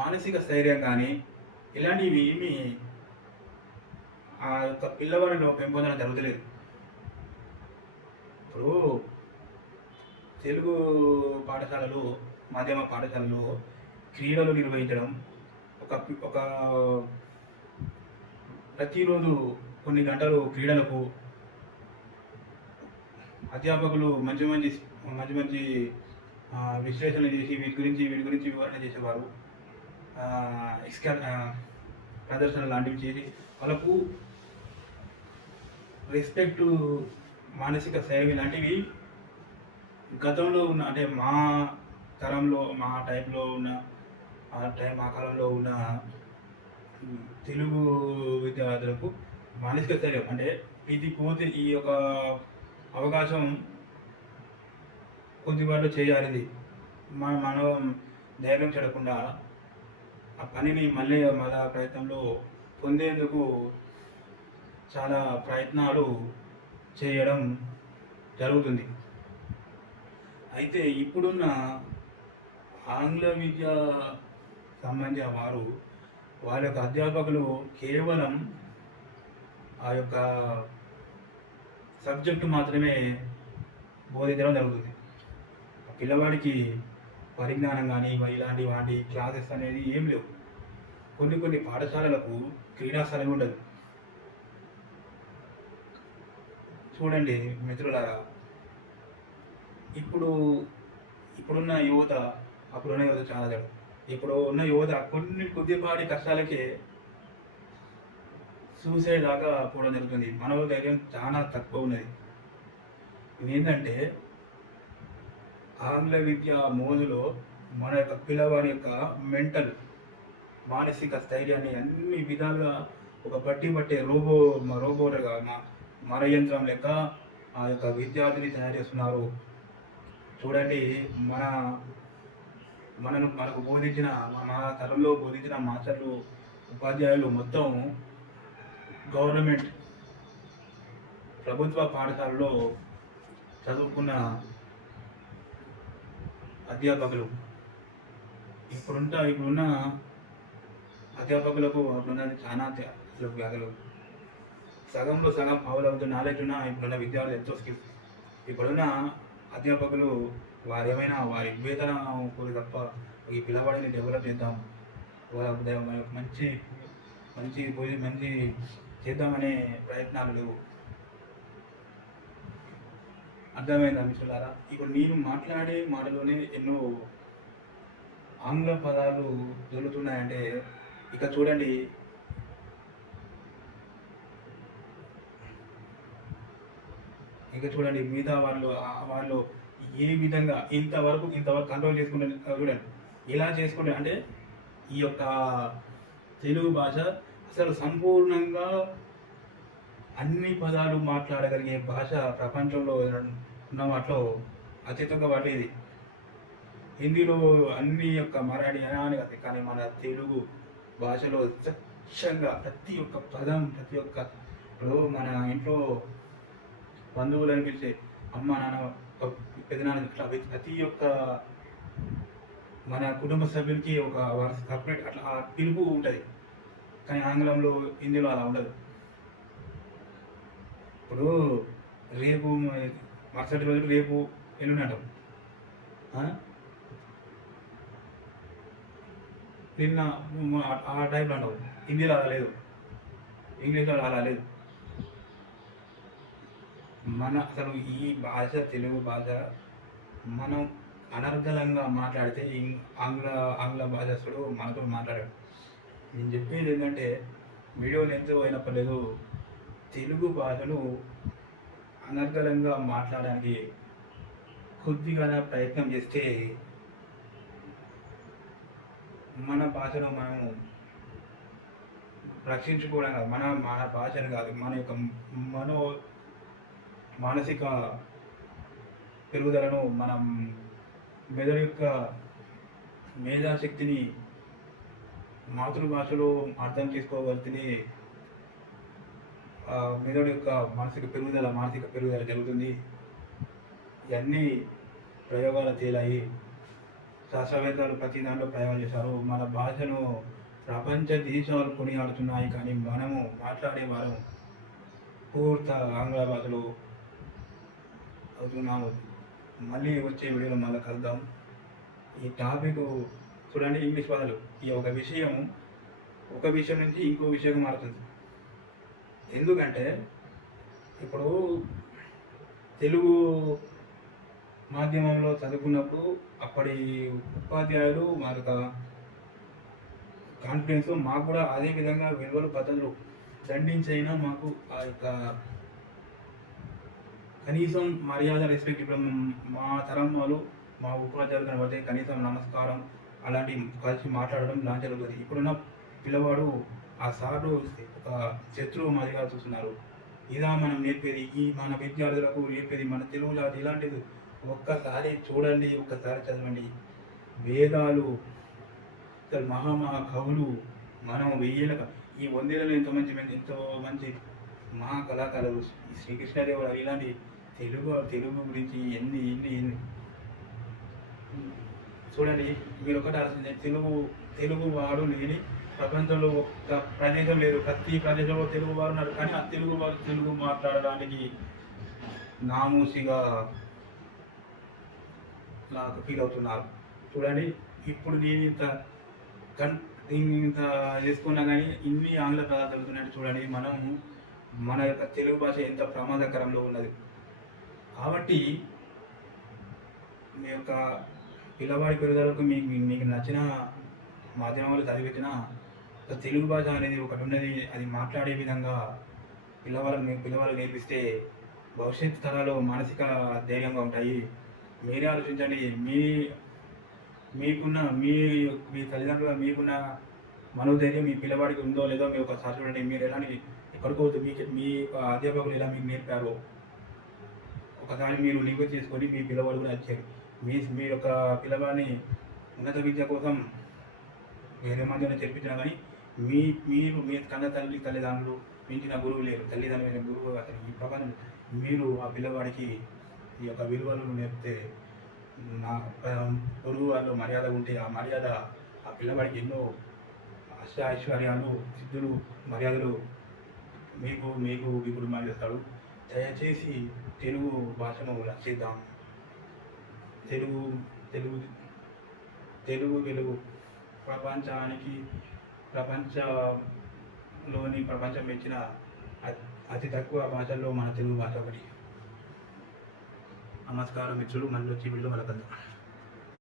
మానసిక స్థైర్యం కానీ ఇలాంటివి ఏమి ఆ యొక్క పిల్లవాడిని పెంపొందడం జరుగుతలేదు. ఇప్పుడు తెలుగు పాఠశాలలు మాధ్యమ పాఠశాలలో క్రీడలు నిర్వహించడం ఒక ఒక ప్రతిరోజు కొన్ని గంటలు క్రీడలకు అధ్యాపకులు మంచి మంచి మంచి మంచి విశ్లేషణ చేసి వీటి గురించి వీటి గురించి వివరణ చేసేవారు. ఎక్స్కా ప్రదర్శన లాంటివి చేసి వాళ్ళకు రెస్పెక్ట్ మానసిక సేవ లాంటివి గతంలో ఉన్న అంటే మా తరంలో మా టైంలో ఉన్న ఆ టైం ఆ కాలంలో ఉన్న తెలుగు విద్యార్థులకు మానసిక స్థైర్యం అంటే ఇది పోతే ఈ యొక్క అవకాశం కొద్దిపాటు చేయాలి మన మనం ధైర్యం చెడకుండా ఆ పనిని మళ్ళీ మళ్ళా ప్రయత్నంలో పొందేందుకు చాలా ప్రయత్నాలు చేయడం జరుగుతుంది. అయితే ఇప్పుడున్న ఆంగ్ల విద్య సంబంధించిన వారు వారి యొక్క అధ్యాపకులు కేవలం ఆ యొక్క సబ్జెక్టు మాత్రమే బోధించడం జరుగుతుంది. ఆ పిల్లవాడికి పరిజ్ఞానం కానీ మరి ఇలాంటి వాటి క్లాసెస్ అనేది ఏం లేవు. కొన్ని కొన్ని పాఠశాలలకు క్రీడాస్థలం ఉండదు. చూడండి మిత్రులారా ఇప్పుడు ఇప్పుడున్న యువత అప్పుడున్న యువత చాలా తేడా. ఇప్పుడు ఉన్న యువత కొన్ని కొద్దిపాటి కష్టాలకే సూసైడ్ దాకా పోవడం జరుగుతుంది. మనోధైర్యం చాలా తక్కువ ఉన్నది. ఏంటంటే ఆంగ్ల విద్య మోజులో మన యొక్క పిల్లవాడి యొక్క మెంటల్ మానసిక స్థైర్యాన్ని అన్ని విధాలుగా ఒక బట్టి పట్టే రోబో రోబోలుగా మర యంత్రం లెక్క ఆ యొక్క విద్యార్థిని తయారు చేస్తున్నారు. చూడండి మన మనను మనకు బోధించిన మన తరంలో బోధించిన మాస్టర్లు ఉపాధ్యాయులు మొత్తం గవర్నమెంట్ ప్రభుత్వ పాఠశాలలో చదువుకున్న అధ్యాపకులు. ఇప్పుడుంట ఇప్పుడున్న అధ్యాపకులకు అప్పుడున్నది చాలా తే- అసలు సగంలో సగం పౌలు అవుతున్న నాలెడ్జ్ ఉన్న ఇప్పుడున్న విద్యార్థులు ఎంతో స్కిల్స్ ఇప్పుడున్న అధ్యాపకులు వారు ఏమైనా వారి వేతన కోరి తప్ప ఈ పిల్లవాడిని డెవలప్ చేద్దాం. వాళ్ళ మంచి మంచి మంచి చేద్దామనే ప్రయత్నాలు లేవు. అర్థమైందా మిత్రులారా? ఇప్పుడు నేను మాట్లాడే మాటలోనే ఎన్నో ఆంగ్ల పదాలు దొరుకుతున్నాయంటే ఇక చూడండి. ఇక చూడండి మిగతా వాళ్ళు వాళ్ళు ఏ విధంగా ఇంతవరకు ఇంతవరకు కంట్రోల్ చేసుకుంటే చూడండి. ఎలా చేసుకుంటే అంటే ఈ యొక్క తెలుగు భాష అసలు సంపూర్ణంగా అన్ని పదాలు మాట్లాడగలిగే భాష ప్రపంచంలో ఉన్న వాటిలో అత్యుత్తమ వాటి ఇది. హిందీలో అన్ని యొక్క మరాఠీ అని కాదు కానీ మన తెలుగు భాషలో స్వచ్ఛంగా ప్రతి ఒక్క పదం ప్రతి ఒక్క ఇప్పుడు మన ఇంట్లో బంధువులను పిలిచే అమ్మ నాన్న పెద్దనాన్న ఇట్లా ప్రతి- ఒక్క మన కుటుంబ సభ్యులకి ఒక సపరేట్ అట్లా పిలుపు ఉంటుంది. కానీ ఆంగ్లంలో హిందీలో అలా ఉండదు. ఇప్పుడు రేపు మరుసటి రోజు రేపు ఎల్లుండి అంటాం నిన్న ఆ- ఆ టైంలో అంటావు. హిందీలో అలా లేదు. ఇంగ్లీష్లో అలా లేదు. మన అసలు ఈ భాష తెలుగు భాష మనం అనర్గలంగా మాట్లాడితే ఇం- ఆంగ్ల ఆంగ్ల భాషస్తుడు మనతో మాట్లాడాడు. నేను చెప్పేది ఏంటంటే వీడియో లెంత్ అయినప్పలేదు తెలుగు భాషను అనర్గళంగా మాట్లాడడానికి కొద్దిగా ప్రయత్నం చేస్తే మన భాషను మనము రక్షించుకోవడం కాదు మన మన భాషను కాదు మన యొక్క మనో మానసిక పెరుగుదలను మనం మెదడు యొక్క మేధాశక్తిని మాతృభాషలో అర్థం చేసుకోగలిగితే మెదడు యొక్క మానసిక పెరుగుదల మానసిక పెరుగుదల జరుగుతుంది. ఇవన్నీ ప్రయోగాలు తేలాయి. శాస్త్రవేత్తలు ప్రతి దాంట్లో ప్రయోగం చేశారు. మన భాషను ప్రపంచ దేశాలు కొనియాడుతున్నాయి కానీ మనము మాట్లాడే వారం పూర్త ఆంగ్ల భాషలో అవుతున్నాము. మళ్ళీ వచ్చే వీడియోలో మళ్ళీ కలుద్దాం. ఈ టాపిక్ చూడండి ఇంగ్లీష్ పదాలు ఈ ఒక విషయం ఒక విషయం నుంచి ఇంకో విషయం మారుతుంది. ఎందుకంటే ఇప్పుడు తెలుగు మాధ్యమంలో చదువుకున్నప్పుడు అప్పటి ఉపాధ్యాయులు మా యొక్క కాన్ఫిడెన్స్ మాకు కూడా అదే విధంగా విలువలు పద్ధతులు దండించైనా మాకు ఆ యొక్క కనీసం మర్యాద రెస్పెక్ట్ ఇప్పుడు మా తరం వాళ్ళు మా ఉపాధ్యాయులు కనబడితే కనీసం నమస్కారం అలాంటి కలిసి మాట్లాడడం లాంటి జరుగుతుంది ఇప్పుడున్న పిల్లవాడు ఆ సార్లు ఒక శత్రువు మాదిగా చూస్తున్నారు. ఇదా మనం నేర్పేది ఈ మన విద్యార్థులకు నేర్పేది మన తెలుగులో జాతి ఇలాంటిది. ఒక్కసారి చూడండి ఒక్కసారి చదవండి. వేదాలు అసలు మహామహా కవులు మనం వెయ్యేల ఈ వందేళ్ళలో ఎంతో మంచి ఎంతో మంచి మహా కళాకారులు శ్రీకృష్ణదేవుడు ఇలాంటి తెలుగు తెలుగు గురించి ఎన్ని ఎన్ని ఎన్ని. చూడండి మీరు ఒకటి ఆలోచించండి. తెలుగు తెలుగు వాడు లేని ప్రపంచంలో ఒక్క ప్రదేశం లేదు. ప్రతి ప్రదేశంలో తెలుగు వారు ఉన్నారు. కానీ ఆ తెలుగు వారు తెలుగు మాట్లాడడానికి నామూసిగా నాకు ఫీల్ అవుతున్నారు. చూడండి ఇప్పుడు నేను ఇంత కన్ ఇంత చేసుకున్నా కానీ ఇన్ని ఆంగ్ల పదార్థాలు జరుగుతున్నాయి చూడండి మనము మన యొక్క తెలుగు భాష ఎంత ప్రమాదకరంలో ఉన్నది. కాబట్టి మీ యొక్క పిల్లవాడి పెరుగుదలకు మీకు మీకు నచ్చిన మాధ్యమాలు చదివించిన తెలుగు భాష అనేది ఒకటి ఉన్నది అది మాట్లాడే విధంగా పిల్లవాళ్ళకి మీ పిల్లవాళ్ళకి నేర్పిస్తే భవిష్యత్తు తరాలు మానసిక ధైర్యంగా ఉంటాయి. మీరే ఆలోచించండి మీ మీకున్న మీ మీ తల్లిదండ్రులు మీకున్న మనోధైర్యం మీ పిల్లవాడికి ఉందో లేదో మీరు ఒకసారి చూడండి మీరు ఎలా ఎక్కడికో మీకు మీ అధ్యాపకులు ఎలా మీకు నేర్పారో. ఒకసారి మీరు లింక్ చేసుకొని మీ పిల్లవాడు కూడా వచ్చారు. మీ మీ యొక్క పిల్లవాడిని ఉన్నత విద్య కోసం వేరే మధ్యన చేర్పించినా కానీ మీ మీరు మీ కన్న తల్లి తల్లిదండ్రులు మించిన గురువు లేరు. తల్లిదండ్రులైన గురువు అతని ఈ ప్రపంచం. మీరు ఆ పిల్లవాడికి ఈ యొక్క విలువలను నేర్పితే నా గురువు వాళ్ళు మర్యాద ఉంటే ఆ మర్యాద ఆ పిల్లవాడికి ఎన్నో అష్ట ఐశ్వర్యాలు సిద్ధులు మర్యాదలు మీకు మీకు ఇప్పుడు మాట్లాడతాడు దయచేసి తెలుగు భాషను రక్షిద్దాం. తెలుగు తెలుగు తెలుగు వెలుగు ప్రపంచానికి ప్రపంచంలోని ప్రపంచం ఇచ్చిన అతి- అతి తక్కువ భాషల్లో మన తెలుగు భాష ఒకటి. నమస్కారం మిత్రులు మళ్ళీ వచ్చి వీళ్ళు మళ్ళీ కలుద్దాం.